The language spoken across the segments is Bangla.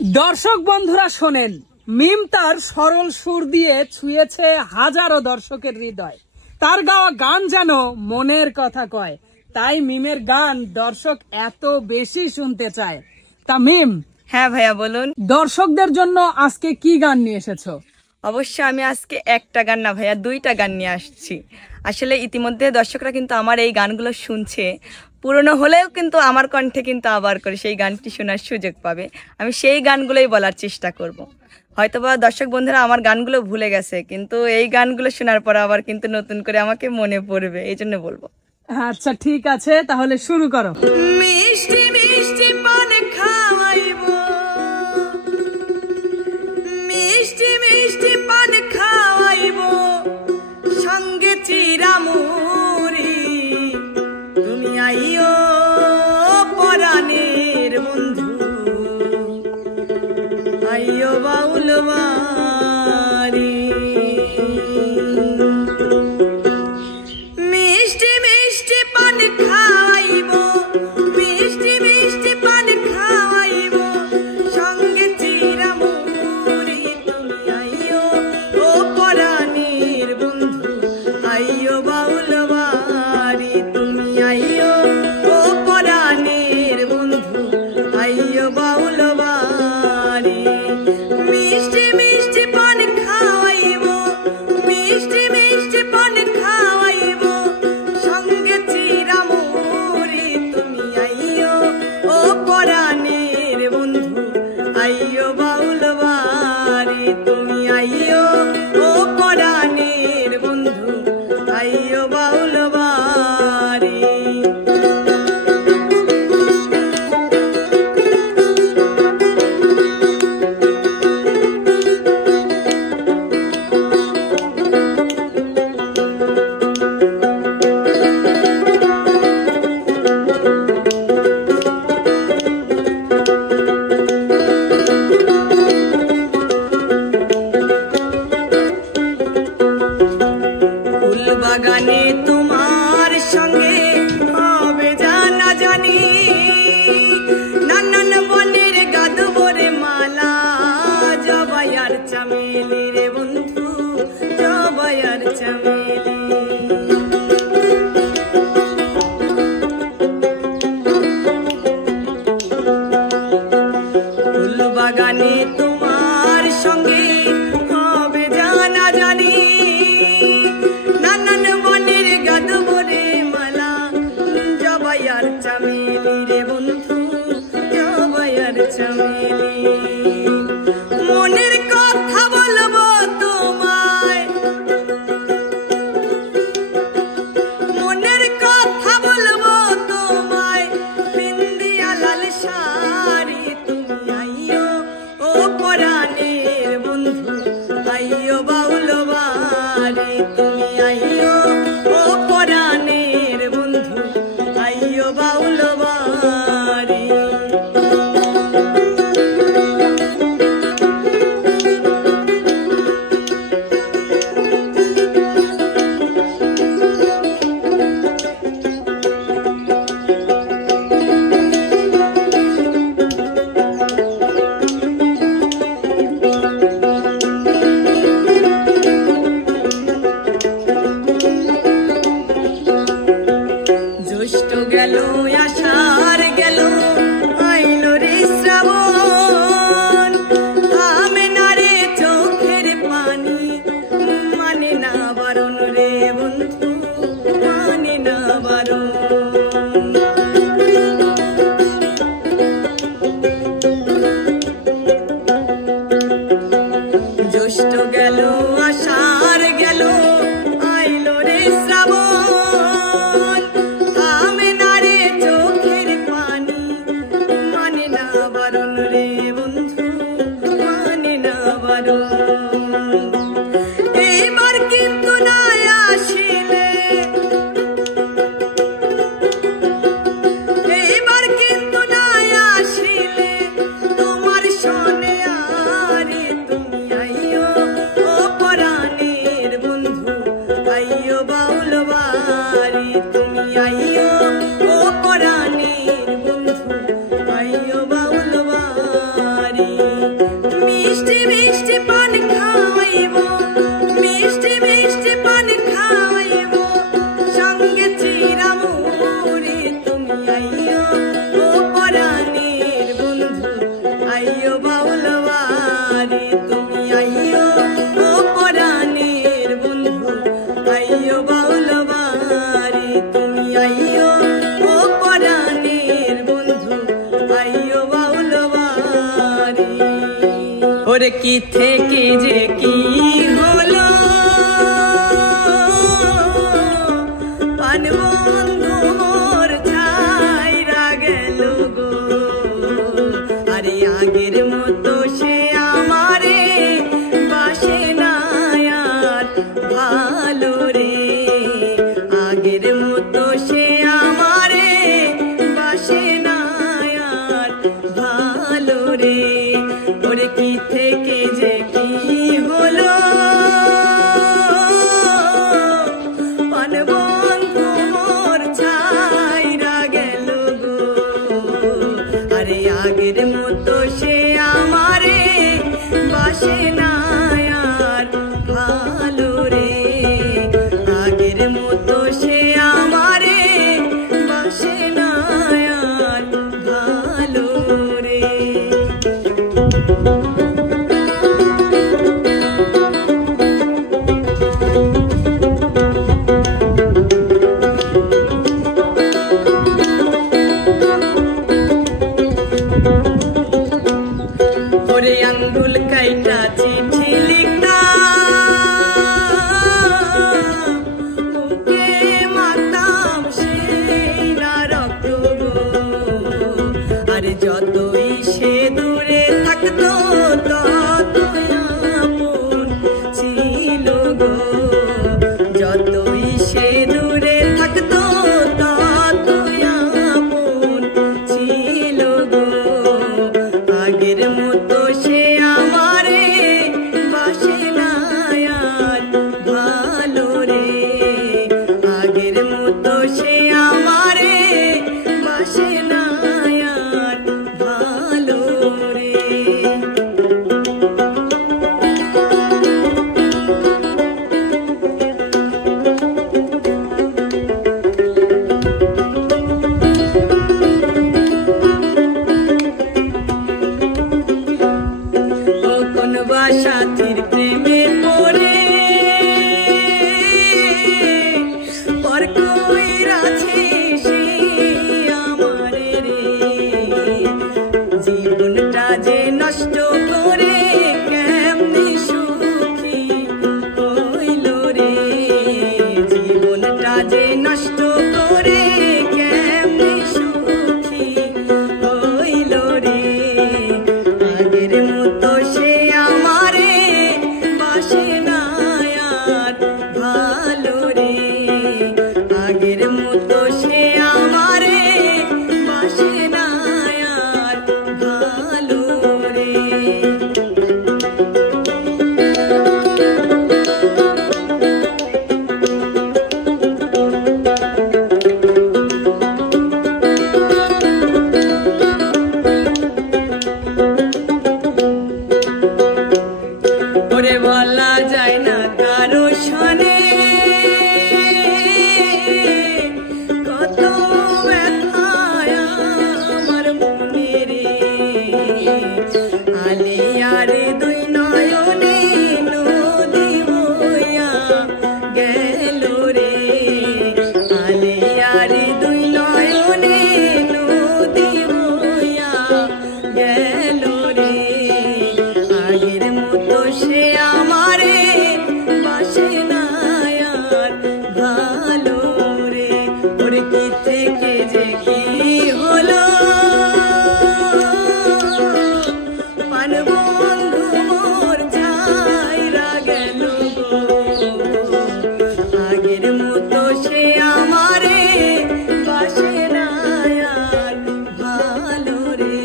দর্শক বন্ধুরা শোনেন, মিম তার সরল সুর দিয়ে ছুঁয়েছে হাজারো দর্শকের হৃদয়। তার গাওয়া গান যেন মনের কথা কয়, তাই মিমের গান দর্শক এত বেশি শুনতে চায়। তা মিম। হ্যাঁ ভাইয়া বলুন। দর্শকদের জন্য আজকে কি গান নিয়ে এসেছো? অবশ্য আমি আজকে একটা গান না ভাইয়া, দুইটা গান নিয়ে আসছি। আসলে ইতিমধ্যে দর্শকরা কিন্তু আমার এই গানগুলো শুনছে, পুরনো হলেও কিন্তু আমার কণ্ঠে কিন্তু আবার করে সেই গানটি শোনার সুযোগ পাবে। আমি সেই গানগুলোই বলার চেষ্টা করব। হয়তোবা দর্শক বন্ধুরা আমার গানগুলো ভুলে গেছে, কিন্তু এই গানগুলো শোনার পর আবার কিন্তু নতুন করে আমাকে মনে পড়বে, এই জন্য বলবো। আচ্ছা ঠিক আছে, তাহলে শুরু করো। মিষ্টি মিষ্টি পান খাওয়াইবো, মিষ্টি মিষ্টি পান খাওয়াইবো, সঙ্গে চিরামুড়ি, তুমি আইও পরাণের বন্ধু, আইও বাউল বাড়ি। মিষ্টি মিষ্টি পান খাওয়াইবো, মিষ্টি মিষ্টি পান খাওয়াইবো, সঙ্গে চিরামুড়ি, তুমি আইও ও পরাণের বন্ধু, আইও বাউল বাড়ি, তুমি আইও ও পরাণের বন্ধু, আইও বাউল বাড়ি। মিষ্টি মিষ্টি পান খাওয়াইবো, মিষ্টি মিষ্টি পান খাওয়াইবো, সঙ্গে চিরামুড়ি, তুমি আইও ও পরাণের বন্ধু, আইও বাউল বাড়ি, তুমি আইও ও পরাণের বন্ধু, আইও বাউল বাড়ি। বাগানে তোমার সঙ্গে হবে জানা জানি, নানান বনের গাদবরে মালা, জবাই আর চামেলি রে বন্ধু, জবাই আর চামেলি। ফুল বাগানে তোমার সঙ্গে হবে জানা জানি, নানান বনের গাদবরে মালা, জবাই আর চামেলি রে বন্ধু, জবাই আর চামেলি। মনের কথা বলবো তোমায়, মনের কথা বলবো তোমায়, বিন্দিয়া লাল শাড়ি, তুমি আইও ও পরাণের বন্ধু, আইও বাউল বাড়ি, তুমি আইও ও পরাণের বন্ধু, আইও বাউল বাড়ি। জ্যৈষ্ঠ গেল আষাঢ় গেল, আইলো রে শ্রাবণ, থামে না রে চোখের পানি, মানে না বারণ রে বন্ধু, মানে না বারণ। জ্যৈষ্ঠ গেল আষাঢ় গেল, আইলো রে শ্রাবণ, থামে না রে চোখের পানি, মানে না বারণ রে বন্ধু, মানে না বারণ। এইবার কিন্তু না আসিলে, এইবার কিন্তু না আসিলে, তোমার শোনে আরে, তুমি আইও ও ওরে কি থেকে যে কি হলো পানবন্ধু মোর ছাইরা গেল গো আরে আগের মতো সে আমারে বাসে না আর ভালো রে আগের মতো সে আমারে বাসে না আর ভালো রে ওরে কি থেকে যে কি হলো পানবন্ধু মোর ছাইরা গেল গো আরে আগের মতো সে আমারে বাসে না আর ভালো রে আগের মতো সে আমারে বাসে না আর ভালো রে ওরে আঙ্গুল কাইটা চিঠি লিখতাম বুকে মাতাম সেই না রক্ত গো আরে যতই সে দূরে থাকতো ততই আপন ছিল গো যতই সে দূরে থাকতো ততই আপন ছিল গো আগের মতো সে আমারে বাসে না আর ভালো রে আগের মতো সে আমারে বাসে না আর ভালো রে কোন বাসাতির প্রেমে পড়ে পর কইরাছে সে আমারে রে জীবনটা যে নষ্ট করে কেমনে সুখী হইল রে জীবনটা যে নষ্ট করে কেমনে সুখী হইল রে আগের মতো সে আমারে বাসে না আর ভালো রে আগের মতো সে আমারে বাসে না আর ভালো রে ওরে বলা যায় না কারো শোনে কত ব্যথায় আমার মনে রে আলে আরে দুই নয়নে নদী বইয়া গেল রে আলে আরে দুই নয়নে নদী বইয়া গেল রে আগের মতো সে আমারে বাসে না আর ভালো রে ওরে কি থেকে যে কি হলো পানবন্ধু মোর ছাইরা গেল গো আগের মতো সে আমারে বাসে না আর ভালো রে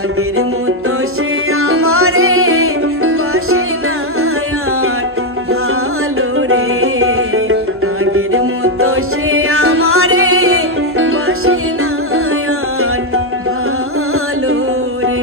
আগের মতো সে আমারে বাসে না আর ভালো রে আগের মতো সে আমারে বাসে না আর ভালো রে